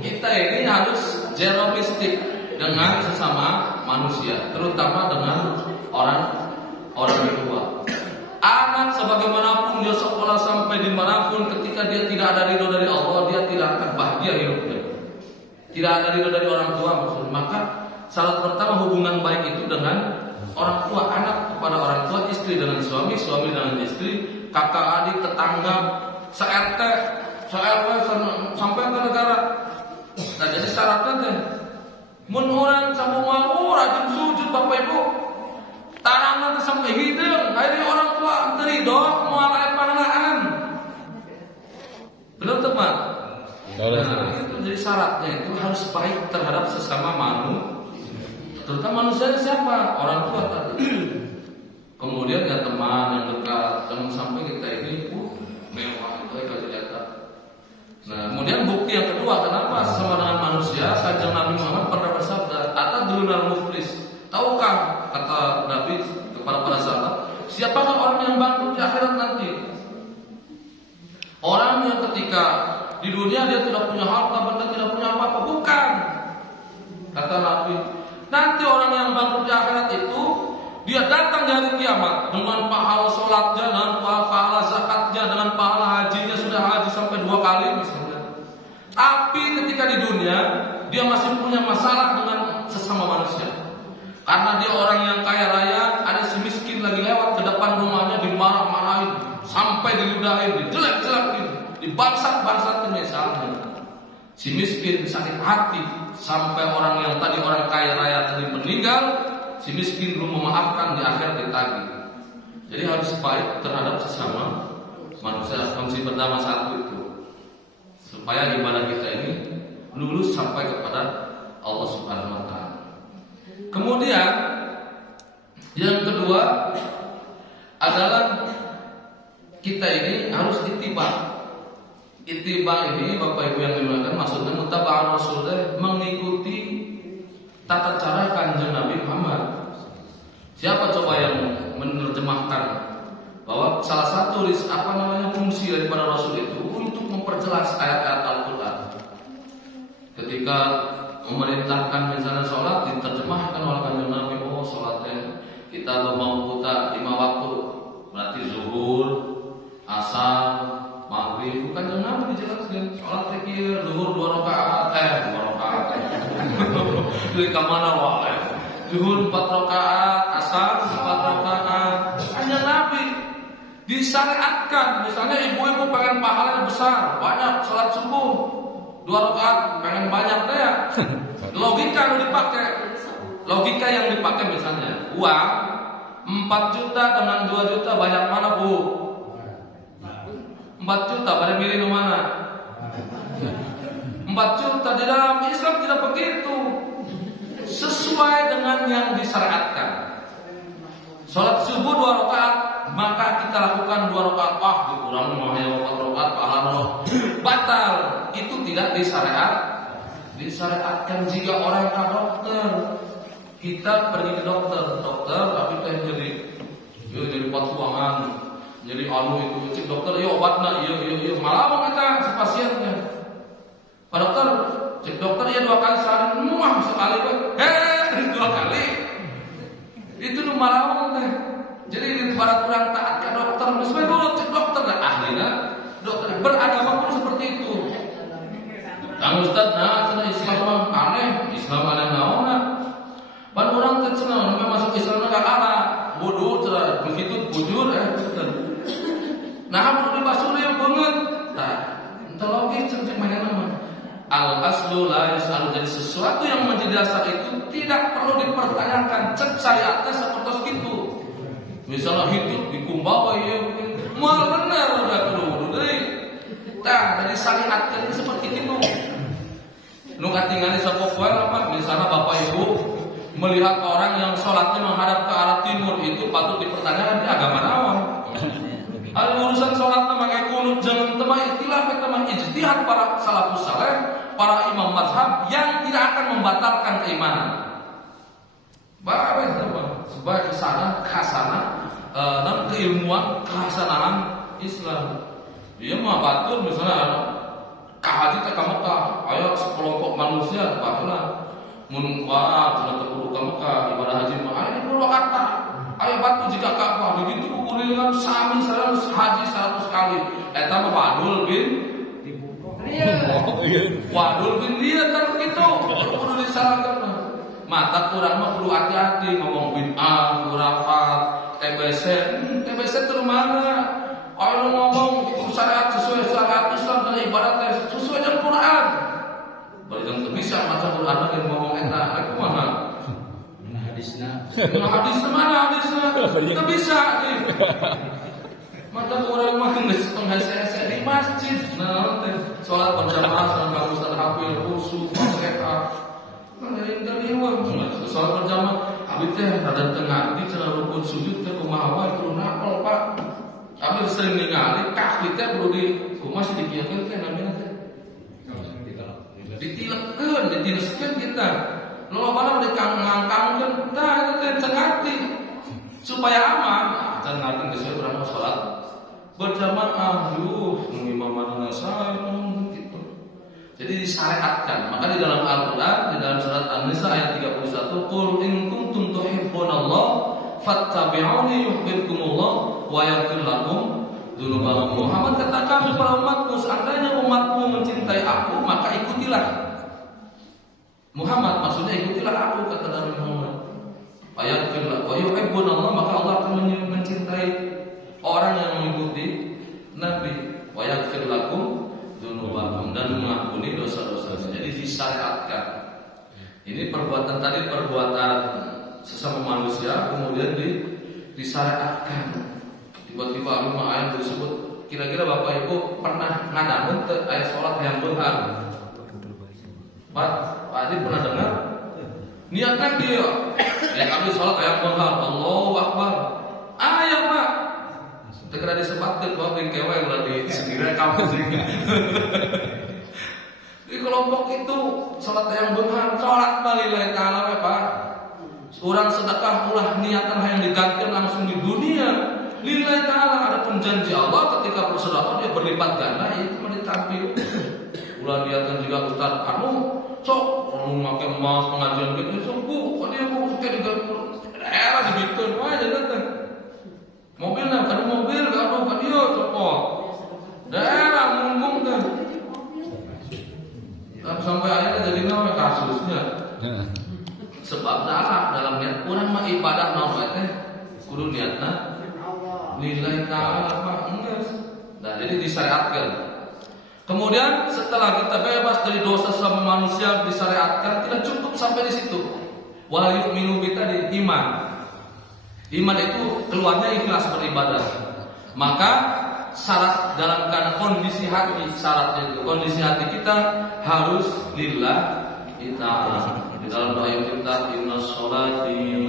kita ini harus jeromistik dengan sesama manusia, terutama dengan orang tua. Anak sebagaimanapun dia sekolah sampai dimanapun, ketika dia tidak ada ridho dari Allah, dia tidak akan bahagia hidupnya. Tidak ada ridho dari orang tua maksudnya. Maka syarat pertama hubungan baik itu dengan orang tua, anak kepada orang tua, istri dengan suami, suami dengan istri, kakak adik, tetangga, se-RT, se-RW sampai ke negara. Nah jadi syaratnya teh mun urang sampai mau rajin sujud Bapak Ibu. Tarangna teh sampai hideung, aya orang tua teu ridho moal aya pahalaan. Benar tuh Pak? Nah, itu jadi syaratnya itu harus baik terhadap sesama manusia. Terutama manusia siapa? Orang tua tadi. Kemudian ya teman yang dekat, jangan sampai kita ini mewah itu kelihatan. Nah, kemudian bukti yang kedua kenapa sesama dengan manusia? Kanjeng Nabi Muhammad pernah bersabda, "Atadrunal muflis." Tahukah kata Nabi kepada para sahabat, siapakah orang yang bangkrut di akhirat nanti? Orang yang ketika di dunia dia tidak punya harta benda, tidak punya apa-apa, bukan. Kata Nabi, nanti orang yang bangkrut di akhirat itu dia datang di hari kiamat dengan pahala sholatnya, dengan pahala zakatnya, dengan pahala hajinya, sudah haji sampai 2 kali misalnya. Tapi ketika di dunia dia masih punya masalah dengan sesama manusia. Karena dia orang yang kaya raya, ada si miskin lagi lewat ke depan rumahnya dimarah-marahin, sampai diludahin, dijelek-jelekin, dibangsat-bangsatin misalnya. Si miskin sakit hati sampai orang yang tadi orang kaya raya tadi meninggal, si miskin belum memaafkan, di akhir ditagih. Jadi harus baik terhadap sesama manusia. Kunci pertama satu itu supaya ibadah kita ini lulus sampai kepada Allah Subhanahu wa taala. Kemudian yang kedua adalah kita ini harus ittiba. Ittiba ini Bapak Ibu yang dimuliakan maksudnya mutaba'an Rasulullah, mengikuti tata cara Kanjeng Nabi Muhammad. Siapa coba yang menerjemahkan bahwa salah satu fungsi daripada Rasul itu untuk memperjelas ayat-ayat Al-Qur'an. Ketika memerintahkan misalnya sholat diterjemahkan oleh Kanjeng Nabi, oh sholatnya kita mau putar 5 waktu, berarti zuhur, asar, maghrib. Kanjeng Nabi dijelaskan sholat zikir zuhur 2 rakaat, 2 rakaat. Dari kemana wae? Zuhur 4 rakaat, asar 4 rakaat. Kanjeng Nabi disyariatkan, misalnya ibu-ibu pengen pahalanya besar, banyak sholat subuh 2 rakaat, pengen banyak teh ya. Logika yang dipakai misalnya uang 4 juta dengan 2 juta banyak mana Bu? 4 juta pada milih mana? 4 juta. Di dalam Islam tidak begitu. Sesuai dengan yang disyariatkan. Sholat subuh 2 rakaat, maka kita lakukan 2 rakaat. Wah, dikurangi hanya 4 rakaat, pahala batal. Itu tidak disyariatkan jika orang ke dokter. Kita pergi ke dokter, tapi kita jadi patuangan, jadi itu cek dokter, iya obatnya, iya malah kita si pasiennya. Pak dokter, cek dokter iya 2 kali sehari, muah sekali, 2 kali. Itu malah teh. Jadi di barat kurang taat ke dokter, sesuai dulu cek dokter lah ahlinya. Dokter beragama pun seperti itu. Kang Ustaz, nah Islam aneh, Islam begitu bujur nah perlu dibasuri yang banget. Nah, ontologi cek mana nama. Al aslu la yus'al, jadi sesuatu yang menjadi dasar itu tidak perlu dipertanyakan. Cek syariatnya seperti itu. Misalnya hidup di kumbawa ya, mal benar udah kudu deui. Tah dari syariat ini seperti itu. Nu katingali sapopoe apa? Misalnya Bapak Ibu melihat orang yang sholatnya menghadap ke arah timur, itu patut dipertanyakan di agama naon. Ada urusan sholat pakai kunut, jangan temah ikhtilaf, temah ijtihad para salafus saleh, para imam mazhab yang tidak akan membatalkan keimanan. Baik teman, sebagai khasana dan keilmuan kehasanahan Islam. Dia mah batur misalnya kahaji teh ka Mekah, aya sekelompok manusia baheula mun wa cenah teu kudu ka Mekah ibadah haji mah aya 20 kata. Ayo batu jika Ka'bah begitu kukulilingan sami sareng haji 100 kali. Eta mah Wadul bin Wadul bin dia kan gitu. Kudu disalahkan. Mata kurang mah kudu hati-hati ngomong bid'ah, khurafat, TBC. TBC itu mana? Ayo ngomong syariat sesuai syariat Islam dan ibadat sesuai dengan Quran. Bari yang bisa maca Quran lagi ngomong eta, aku mah hadisna mana hadisnya? Tidak bisa nih. Mata orang mah geus penghese-hese di masjid. Nah, salat berjamaah sama Ustaz Hafil khusyuk mereka. Dari wah, salat berjamaah abi teh rada tengah di cara rukun sujud teh kumaha wae kudu napal, Pak. Abi sering ningali kaki teh kudu di kumaha sih dikieukeun teh namina teh. Ditilekkeun, ditiluskeun kita. Lolobana dikangkangkeun tah itu teh cengati supaya aman. Cengati geus urang salat berjamaah imamana sae gitu. Jadi disyariatkan. Maka di dalam Al-Qur'an di dalam surat An-Nisa ayat 31, qul in kuntum tuhibbunallah fattabi'uni yuhibbukumullah wa yaghfir lakum dzunubakum. Muhammad katakan kepada umatmu, seandainya umatmu mencintai aku, maka ikutilah Muhammad, maksudnya ikutilah aku, kata Nabi Muhammad. Ayat firman, wa yuhibbunallah, maka Allah akan mencintai orang yang mengikuti Nabi. Wa yaghfir lakum dzunubakum, dan mengampuni dosa-dosa. Jadi disyariatkan. Ini perbuatan tadi perbuatan sesama manusia, kemudian disyariatkan. Tiba-tiba ada ayat tersebut. Kira-kira Bapak Ibu pernah ngadamun ayat sholat yang benar? Pak Adi pernah dengar? Niatkan dia, ya kami sholat ayat benar, Allahu Akbar. Ayat Pak. Segera disebutkan bahwa bingkewe udah disegera kamu sih. Di kelompok itu sholat yang benar, sholat lillahi ta'ala ya Pak. Orang sedekah ulah niatan yang diganti langsung di dunia. Lillahi ta'ala, ada janji Allah ketika bersedekah dia berlipat ganda, itu mau ditampil. Ulah niatan juga Ustaz sok memakai emas pengajian gitu, sok bu, kok dia mau suka digantung daerah dibikin aja nanti. Mobilnya, kan mobil, kan dia copot daerah mumpung kan. Sampai akhirnya jadi nama kasusnya. Sebab dalam niat kurang mah ibadah naon teh kudu niatna lillahi ta'ala Pak. Nah, jadi disyariatkan. Kemudian setelah kita bebas dari dosa sama manusia disyariatkan, tidak cukup sampai di situ. Wa yu'minu bi tadi iman. Iman itu keluarnya ikhlas beribadah. Maka syarat dalam kondisi hati, syaratnya itu kondisi hati kita harus lillahi ta'ala. Di dalam doa kita inna sholati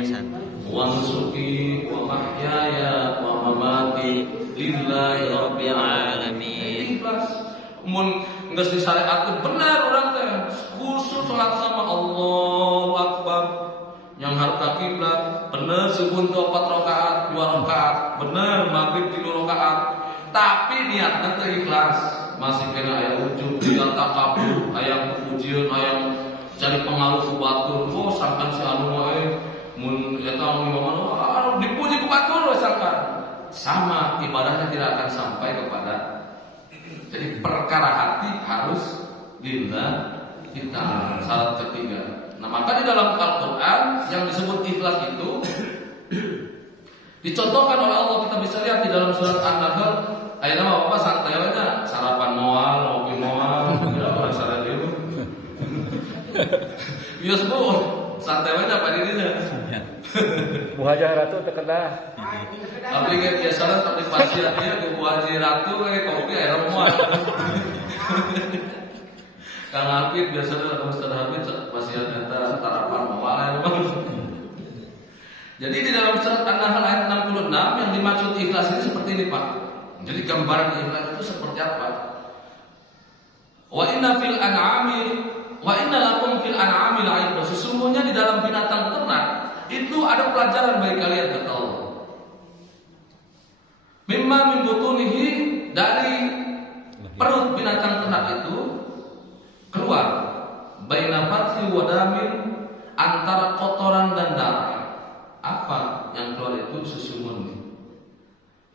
wa nusuki wa mahyaya wa mamati lillahi rabbil alamin. Ikhlas. Mun geus disyariatkeun benar urang teh khusus salat sama Allahu Akbar yang harus ka kiblat bener subuh 4 rakaat 2 rakaat bener maghrib 3 rakaat tapi niatna teh ikhlas masih kena aya ujug aya takabur aya pujian aya cari pengaruh ku batur oh sampean si anu wae mun eta ngomong dipuji ku batur sampean sama ibadahnya tidak akan sampai kepada. Jadi perkara hati harus lillahi ta'ala. Syarat ketiga. Nah maka di dalam Al-Quran yang disebut ikhlas itu Dicontohkan oleh Allah, kita bisa lihat di dalam surat An-Nahl. Ayeuna mah Bapak santai aja, sarapan moal, ngopi moal, udah sarapan dulu. Bios Bu, santai aja Pak dirinya. Bu Haji Ratu terkenal. Tapi kan biasanya tapi pasiennya ke Bu Haji Ratu kayak kopi air moal. Kang Hafid biasanya Ustaz Hafid pasien eta sarapan moal air moal. Jadi di dalam surat An-Nahl ayat 66 yang dimaksud ikhlas ini seperti ini Pak. Jadi gambaran ikhlas itu seperti apa? Wa inna lakum fil an'ami la'ibra. Sesungguhnya di dalam binatang ternak itu ada pelajaran bagi kalian, kata Allah. Mimma min butunihi, dari perut binatang ternak itu keluar baina fathi wa damin, antara kotoran dan darah. Apa yang keluar itu susu murni.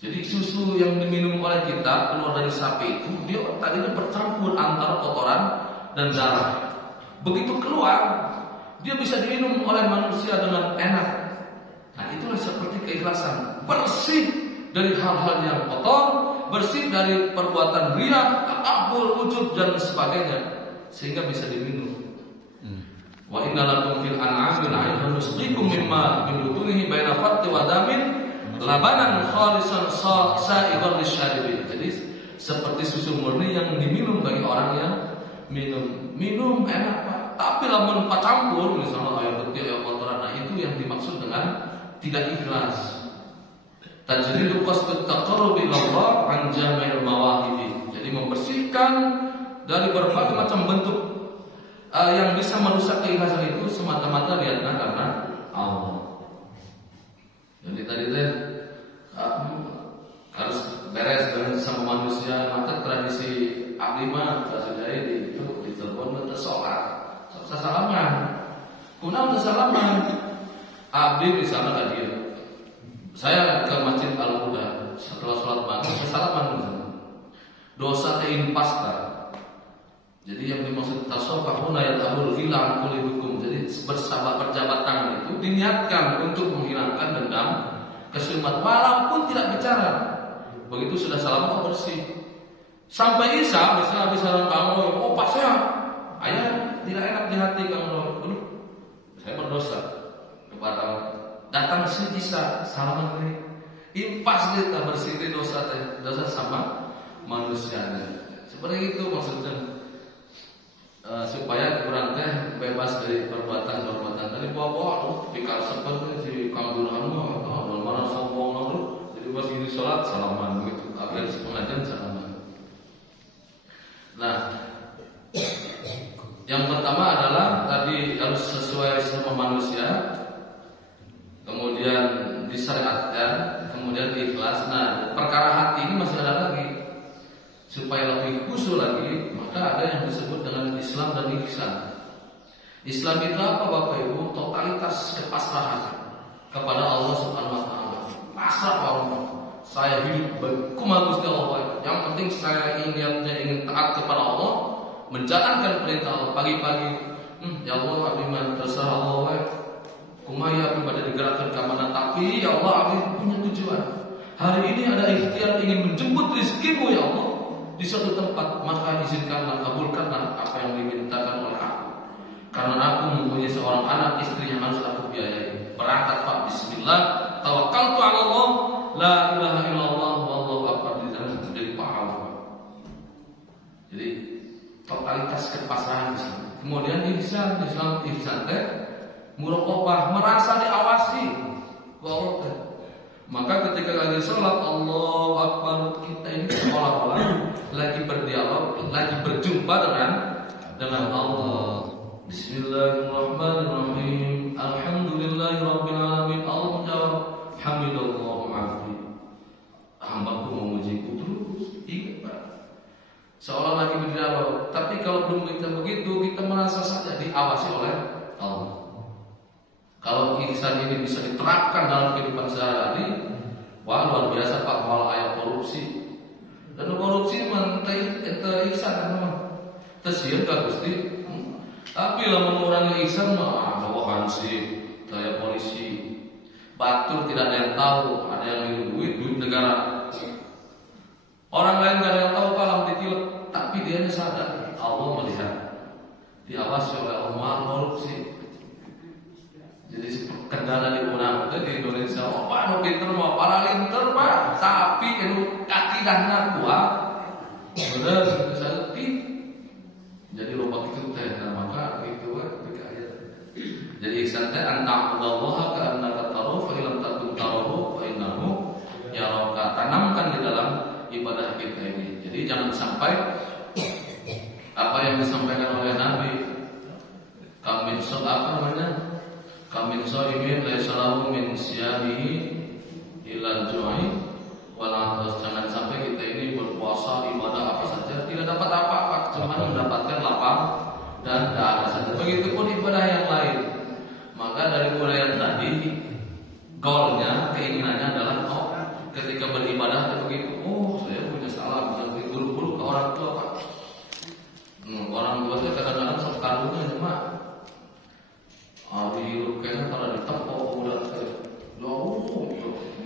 Jadi susu yang diminum oleh kita keluar dari sapi itu dia tadinya bercampur antara kotoran dan darah. Begitu keluar, dia bisa diminum oleh manusia dengan enak. Nah, itulah seperti keikhlasan, bersih dari hal-hal yang kotor, bersih dari perbuatan riya, takabur, ujub dan sebagainya, sehingga bisa diminum. Wa inna lakum fil an'ami la'ibran nusqikum mimma min butunihi baina fathi wa damin labanan khalisan sa'igan lisyaribin. Jadi seperti susu murni yang diminum bagi orang yang minum enak Pak. Tapi lamun campur misalnya air putih air kotoran, nah itu yang dimaksud dengan tidak ikhlas. Tajridu qasdut taqarrub ila Allah an jama'il mawahib. Jadi membersihkan dari berbagai macam bentuk yang bisa merusak keikhlasan itu semata-mata lihatlah karena Allah. Jadi tadi harus beres dengan sama manusia. Maka tradisi abdi mah sudah itu ditelepon untuk sholat, salaman. Kunaon teu salaman? Abdi misalnya ka dieu. Saya ke Masjid Al-Huda setelah sholat maghrib saya salaman misalnya. Dosa teh pasta. Jadi yang dimaksud tasawwufuna yadhurul ila kulli hukum. Jadi berjabat tangan itu diniatkan untuk menghilangkan dendam, kesumat walaupun tidak bicara. Begitu sudah salam kok bersih. Sampai Isya misalnya habis salam Kang Roy, oh Pak saya ayah tidak enak di hati Kang Roy. Aduh, saya berdosa kepada datang si Isya salaman ini. Impas kita bersih dosa sama manusianya. Seperti itu maksudnya. Supaya kurang teh bebas dari perbuatan dari bawa pikir seperti si Kang Burhan mah atau mana sombong lalu jadi pas ini sholat salaman begitu, habis pengajian salaman. Nah, yang pertama adalah tadi harus sesuai sama manusia, kemudian disyariatkan, kemudian ikhlas. Nah, perkara hati ini masih ada lagi. Supaya lebih khusyuk lagi, maka ada yang disebut dengan Islam dan ihsan. Islam itu apa Bapak Ibu? Totalitas kepasrahan kepada Allah Subhanahu wa taala. Pasrah Allah. Saya hidup kumaha Gusti Allah. Yang penting saya ingin taat kepada Allah, menjalankan perintah Allah. Pagi-pagi, ya Allah abdi mah terserah Allah wae. Kumaha abdi pada digerakkan ke mana, tapi ya Allah abdi punya tujuan. Hari ini ada ikhtiar ingin menjemput rezekimu ya Allah di suatu tempat, maka izinkanlah, kabulkanlah apa yang dimintakan oleh aku. Karena aku mempunyai seorang anak istri yang harus aku biayai. Berangkat Pak, bismillah, tawakkaltu 'ala Allah, la ilaha illallah, wallahu akbar, di dalam menjadi pahala. Jadi totalitas kepasrahan Islam. Kemudian ihsan teh muraqabah, merasa diawasi bahwa maka ketika lagi sholat Allahu Akbar, kita ini seolah-olah lagi berdialog, lagi berjumpa dengan Allah. Bismillahirrahmanirrahim. Alhamdulillahirabbil alamin. Allah menjawab, hamidallahu 'abdi. Hambaku memujiku terus. Ingat Pak. Seolah lagi berdialog. Tapi kalau belum kita begitu, kita merasa saja diawasi oleh Allah. Kalau ihsan ini bisa diterapkan dalam kehidupan sehari-hari, wah luar biasa Pak, soal ayat korupsi. Dan korupsi mentai ihsan memang. Tersian kan Gusti. Tapi lah mengurangi ihsan mah bawa hansip, daya polisi. batur tidak ada yang tahu, ada yang minum duit negara. Orang lain gak ada yang tahu kalau ditilep, tapi dia sadar Allah melihat, diawasi oleh Allah korupsi. Jadi kendala di orang itu di Indonesia, oh pak, pinter mau para linter pak, tapi kaki dahna kuat, bener seperti. Jadi lupa itu teh, maka itu ketika ayat. Jadi ihsan teh anta'budallaha ka'annaka tarahu fa illam takun tarahu fa innahu yaraka. Tanamkan di dalam ibadah kita ini. Jadi jangan sampai apa yang disampaikan oleh Nabi, kamin apa namanya? Kamin shaimin laisa lahu min siyamihi illa al-ju'i wal 'athas. Jangan sampai kita ini berpuasa ibadah apa saja tidak dapat apa-apa, cuma mendapatkan lapar dan dahaga saja. Begitupun ibadah yang lain. Maka dari uraian tadi, goalnya, keinginannya adalah ketika beribadah begitu. Oh, saya punya salah, jangan buru-buru ke orang tua pak. Orang tua saya kadang-kadang sok karunya cuma kayaknya kalau ditepok udah jauh,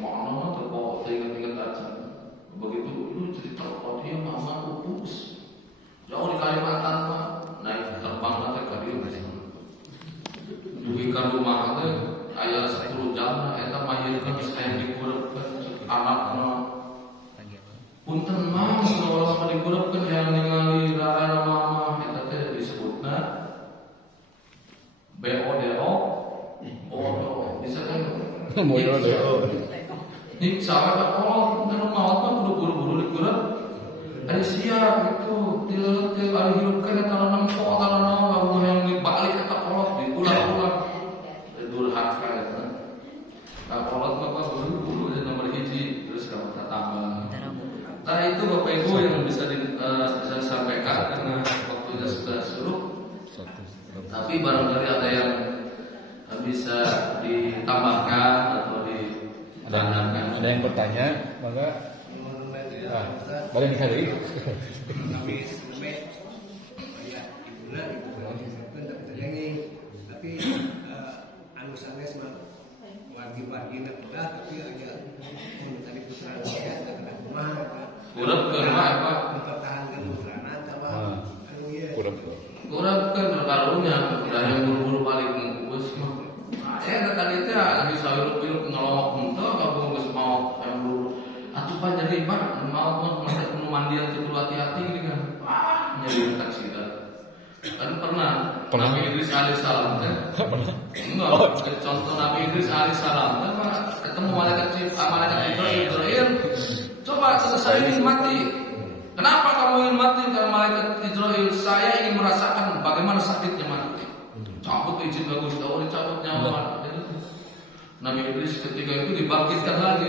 mana tepok tingkat aja. Begitu lu cerita oh dia mama pupus jauh di Kalimantan pak, naik terbang nanti ke dia duikan rumah teh ayah 10 jam eta mahirkeun saya dikurepkeun anakna punten mah kalau dikurepkeun yang ningali rarana mama eta teh disebutna BODO bisa kan BODO ini sahabat Allah dan maut mah kudu buru-buru dikurep ada siap itu til kali hidup kena tanam po tanam lalu yang dibalik eta kolot diulang-ulang durhaka eta. Nah kolot bapak buru-buru dan nomor hiji terus kamu tambah. Nah itu Bapak Ibu yang bisa disampaikan karena waktunya sudah surut. Tapi barangkali ada yang bisa ditambahkan atau ditambahkan. Ada yang bertanya, maka boleh dikali. Tapi tapi anu sanes mah wajib-wajib udah tapi aja tadi putra saya katakan rumah kurang ke rumah apa? Mempertahankan putrana apa anu ieu. Kurang ke karunya udah yang buru-buru balik ngurus mah. Saya tadi teh lagi sayur-sayur ngelomok henteu kabung geus mau yang buru. Atuh pan jadi pak mau mandian teh hati-hati gini kan. Nyari taksi dah. Kan pernah Nabi Idris alaihissalam kan? Enggak, contoh Nabi Idris alaihissalam kan ketemu malaikat Jibril. Coba saya ingin mati. Kenapa kamu ingin mati? Karena malaikat Jibril, saya ingin merasakan bagaimana sakitnya mati. Cabut izin bagus, tahu dicabut nyawa. Nabi Idris ketika itu dibangkitkan lagi.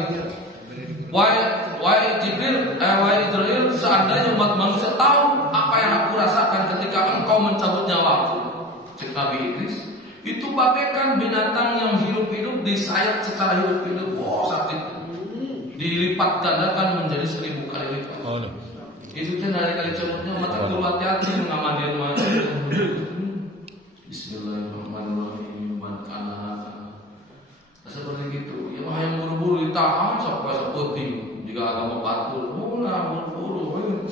Wahai Jibril, wahai Jibril, seandainya umat manusia tahu apa yang aku rasakan ketika engkau mencabut nyawaku, cek Nabi Idris, itu bagaikan binatang yang hidup-hidup disayat secara hidup-hidup. Oh sakit, dilipat gandakan menjadi 1000 kali lipat. Itu teh dari kali cabutnya mata kudu hati-hati mengamadian mah. Bismillahirrahmanirrahim. Seperti gitu. Ya mah yang buru-buru ditahan sampai sepenting jika agama batul. Ulah buru-buru.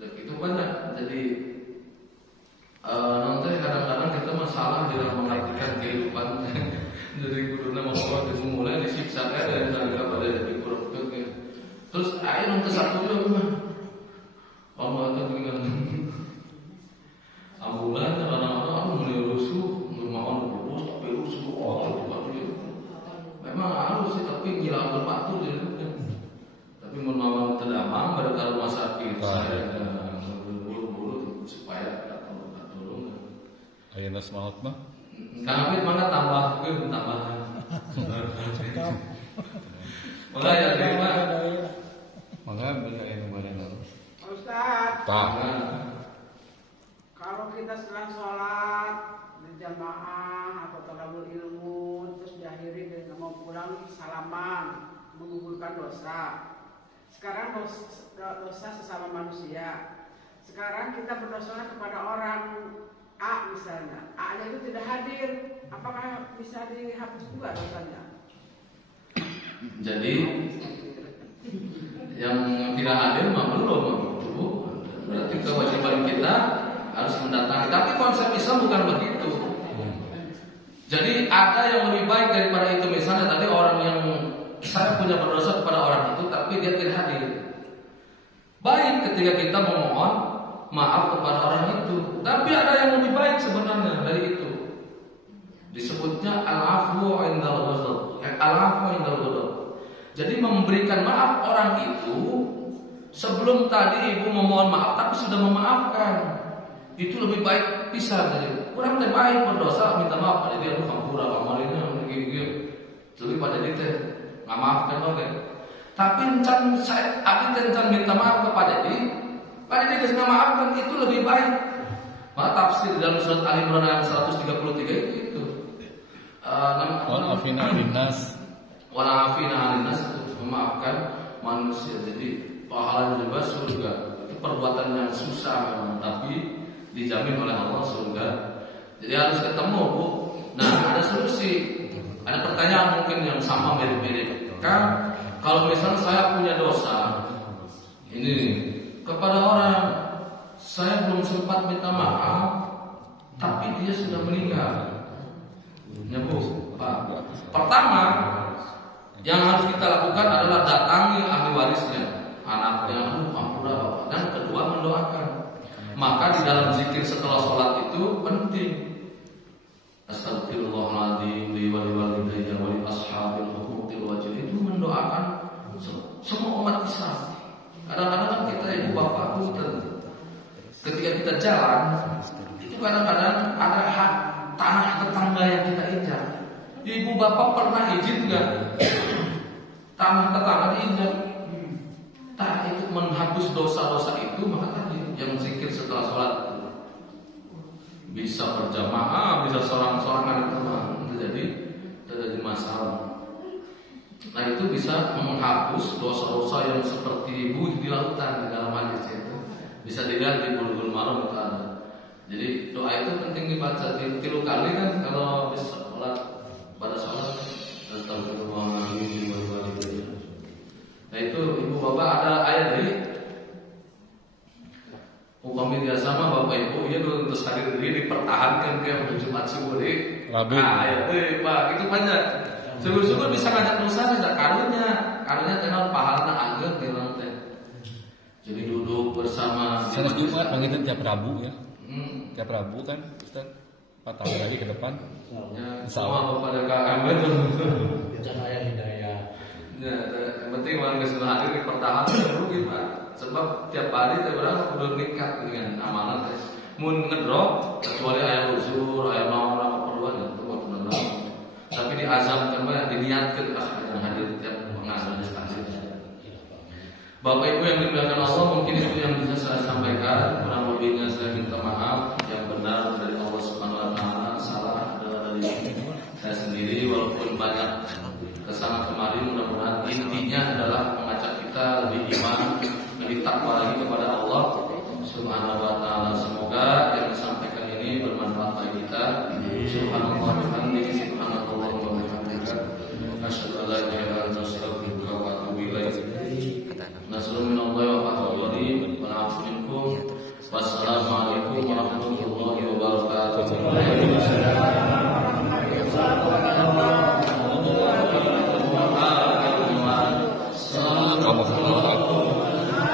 Itu banyak. Jadi nanti kadang-kadang kita masalah dalam mengartikan kehidupan. Dari guruna masalah dimulai disiksa dan daripada dikurupkan. Terus ayo nanti satu juga mah. Kalau ada dengan ambulan kadang-kadang aku mulai rusuh, mau bubus tapi rusuh memang harus sih tapi gila berbatu jadi tapi menawan terdamang pada rumah sakit saya buru-buru supaya tidak tolong. Ayeuna semangat mah. Kami mana tambah tambahan. Mulai ya terima. Mangga bener anu bareng. Ustaz, kalau kita setelah sholat berjamaah atau talabul ilmu terus diakhiri dengan mau pulang salaman menggugurkan dosa. Sekarang dosa sesama manusia. Sekarang kita berdosa kepada orang A misalnya, A-nya itu tidak hadir, apakah bisa dihapus juga dosanya? Jadi yang tidak hadir mah belum. Berarti kewajiban kita harus mendatangi. Tapi konsep Islam bukan begitu. Jadi ada yang lebih baik daripada itu. Misalnya tadi orang yang saya punya berdosa kepada orang itu, tapi dia tidak hadir. Baik ketika kita memohon maaf kepada orang itu. Tapi ada yang lebih baik sebenarnya dari itu. Disebutnya al-afwu indal ghadab. Al-afwu indal ghadab. Jadi memberikan maaf orang itu sebelum tadi ibu memohon maaf tapi sudah memaafkan. Itu lebih baik pisah dari kurang terbaik berdosa minta maaf pada dia lu kampura pamalinya gitu. Jadi pada dia teh ngamaafkan oke. Tapi encan saya encan minta maaf kepada dia, pada dia geus ngamaafkan itu lebih baik. Maka tafsir dalam surat Ali Imran ayat 133 itu Wal-afina linnas. Wal-afina linnas memaafkan manusia. Jadi pahalanya juga surga. Itu perbuatan yang susah memang, tapi dijamin oleh Allah surga. Jadi harus ketemu, Bu. Nah, ada solusi. Ada pertanyaan mungkin yang sama mirip-mirip. Kan kalau misalnya saya punya dosa ini kepada orang, saya belum sempat minta maaf, tapi dia sudah meninggal. Ya, Bu, Pak. Pertama, yang harus kita lakukan adalah datangi ahli warisnya, anaknya, ampura bapak. Dan kedua, mendoakan. Maka di dalam zikir setelah sholat itu penting. Astagfirullahaladzim li wa li walidayya wa li ashabil huquqil wajib. Itu mendoakan semua umat Islam. Kadang-kadang kan kita ibu bapak itu ketika kita jalan itu kadang-kadang ada hak tanah tetangga yang kita injak. Ibu bapak pernah izin nggak tanah tetangga diinjak? Tak itu menghapus dosa-dosa itu, maka tadi yang zikir setelah sholat bisa berjamaah, bisa seorang-seorangan itu jadi masalah. Nah itu bisa menghapus dosa-dosa yang seperti buih di lautan di dalam hadis itu. Bisa dilihat di Bulughul Maram itu ada. Jadi doa itu penting dibaca 3 kali kan kalau habis sholat, pada sholat. Astagfirullahaladzim. Nah itu ibu bapak ada ayat dari upami dia sama bapak ibu ya dulu terus hadir diri dipertahankan ke Jumat subuh di ayat Pak itu banyak. Syukur-syukur bisa ngajak dosa tidak karunya tenor pahalna angger bilang teh. Jadi duduk bersama. Sanes Jumat panggilin tiap Rabu ya. Tiap Rabu kan Ustaz 4 tahun lagi ke depan. Ya, sama kepada KM itu. Cahaya hidayah. Ya, yang penting orang nggak sudah hadir dipertahankan rugi Pak. Sebab tiap hari tiap orang udah nikat dengan amanat. Mun ngedrop kecuali ayat uzur, ayat mau apa perluan itu waktu nendang. Tapi diazamkan banyak diniatkan yang hadir tiap pengajian instansi. Bapak Ibu yang dimuliakan Allah, mungkin itu yang bisa saya sampaikan. Kurang lebihnya saya minta maaf. Yang benar dari Allah Subhanahu Wa Taala, salah adalah dari saya sendiri. Walaupun banyak kesana kemari, mudah-mudahan intinya adalah mengajak kita lebih iman, lebih takwa lagi kepada Allah Subhanahu Wa Taala. Semoga yang disampaikan ini bermanfaat bagi kita. Subhanallah wa bihamdihi, subhanallah wa bihamdika, asyhadu an la ilaha illa anta, astaghfiruka wa atubu ilaik. Nasrun minallahi wa fathun qarib wa na'fu minkum. Wassalamualaikum warahmatullahi wabarakatuh. Waalaikumsalam.